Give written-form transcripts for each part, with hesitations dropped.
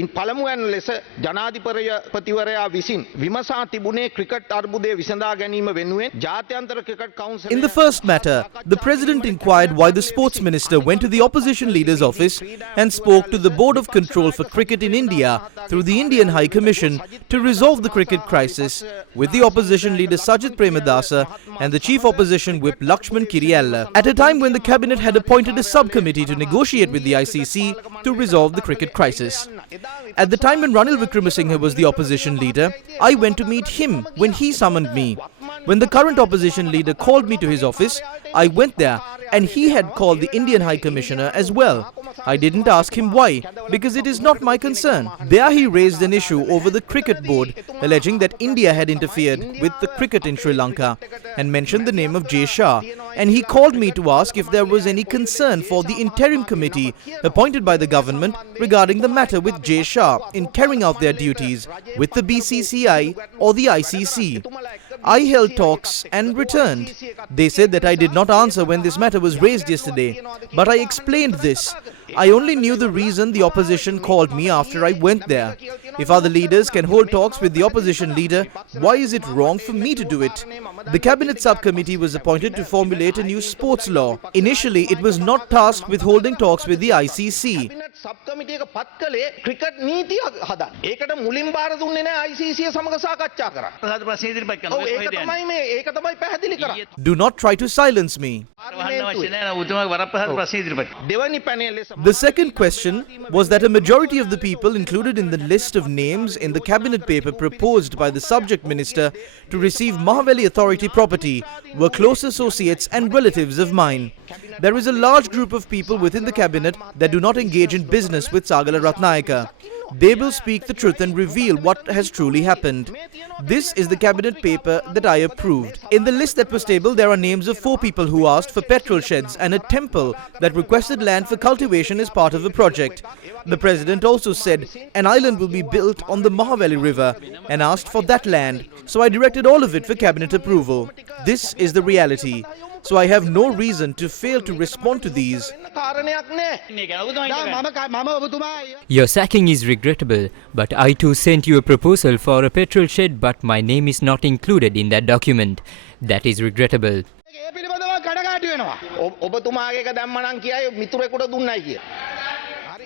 ඉන් පළමුවැන්න ලෙස ජනාධිපතිවරයා විසින් විමසා තිබුණේ ක්‍රිකට් අර්බුදය විසඳා ගැනීම වෙනුවෙන් ජාත්‍යන්තර cricket කවුන්සිලය. In the first matter, the President inquired why the Sports Minister went to the opposition leader's office and spoke to the Board of Control for Cricket in India through the Indian High Commission to resolve the cricket crisis with the opposition leader Sajith and the chief opposition whip Lakshman Kiriyalla, at a time when the cabinet had appointed a subcommittee to negotiate with the ICC to resolve the cricket crisis. At the time when Ranil Wickremesinghe was the opposition leader, I went to meet him when he summoned me. When the current opposition leader called me to his office, I went there and he had called the Indian High Commissioner as well. I didn't ask him why, because it is not my concern. There he raised an issue over the cricket board, alleging that India had interfered with the cricket in Sri Lanka and mentioned the name of J. Shah. And he called me to ask if there was any concern for the interim committee appointed by the government regarding the matter with J. Shah in carrying out their duties with the BCCI or the ICC. I held talks and returned. They said that I did not answer when this matter was raised yesterday, but I explained this. I only knew the reason the opposition called me after I went there. If other leaders can hold talks with the opposition leader, why is it wrong for me to do it? The cabinet subcommittee was appointed to formulate a new sports law. Initially, it was not tasked with holding talks with the ICC. Do not try to silence me. The second question was that a majority of the people included in the list of names in the cabinet paper proposed by the subject minister to receive Mahaweli Authority property were close associates and relatives of mine. There is a large group of people within the cabinet that do not engage in business with Sagala Ratnayaka. They will speak the truth and reveal what has truly happened. This is the cabinet paper that I approved. In the list that was tabled, there are names of 4 people who asked for petrol sheds and a temple that requested land for cultivation as part of a project. The President also said an island will be built on the Mahaweli River and asked for that land. So I directed all of it for cabinet approval. This is the reality. So I have no reason to fail to respond to these. Your sacking is regrettable, but I too sent you a proposal for a petrol shed, but my name is not included in that document. That is regrettable.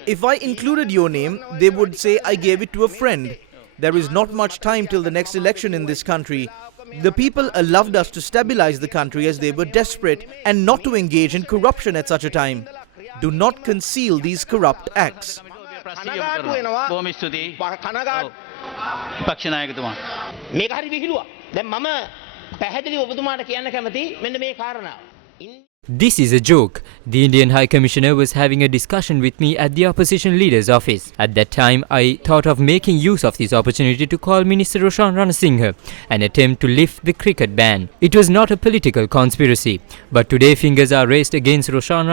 If I included your name, they would say I gave it to a friend. There is not much time till the next election in this country. The people allowed us to stabilize the country as they were desperate and not to engage in corruption at such a time. Do not conceal these corrupt acts. This is a joke. The Indian High Commissioner was having a discussion with me at the opposition leader's office. At that time, I thought of making use of this opportunity to call Minister Roshan and attempt to lift the cricket ban. It was not a political conspiracy. But today fingers are raised against Roshan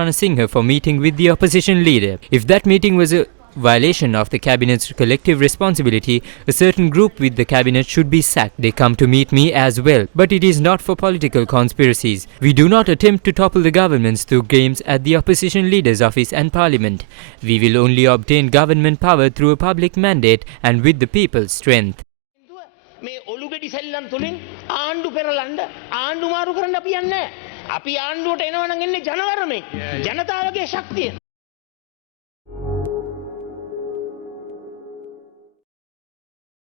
for meeting with the opposition leader. If that meeting was a violation of the cabinet's collective responsibility, a certain group with the cabinet should be sacked. They come to meet me as well, but it is not for political conspiracies. We do not attempt to topple the governments through games at the opposition leader's office and parliament. We will only obtain government power through a public mandate and with the people's strength. අපි ආණ්ඩුවට එනවා නම් එන්නේ ජනවරමේ ජනතාවගේ ශක්තියෙන්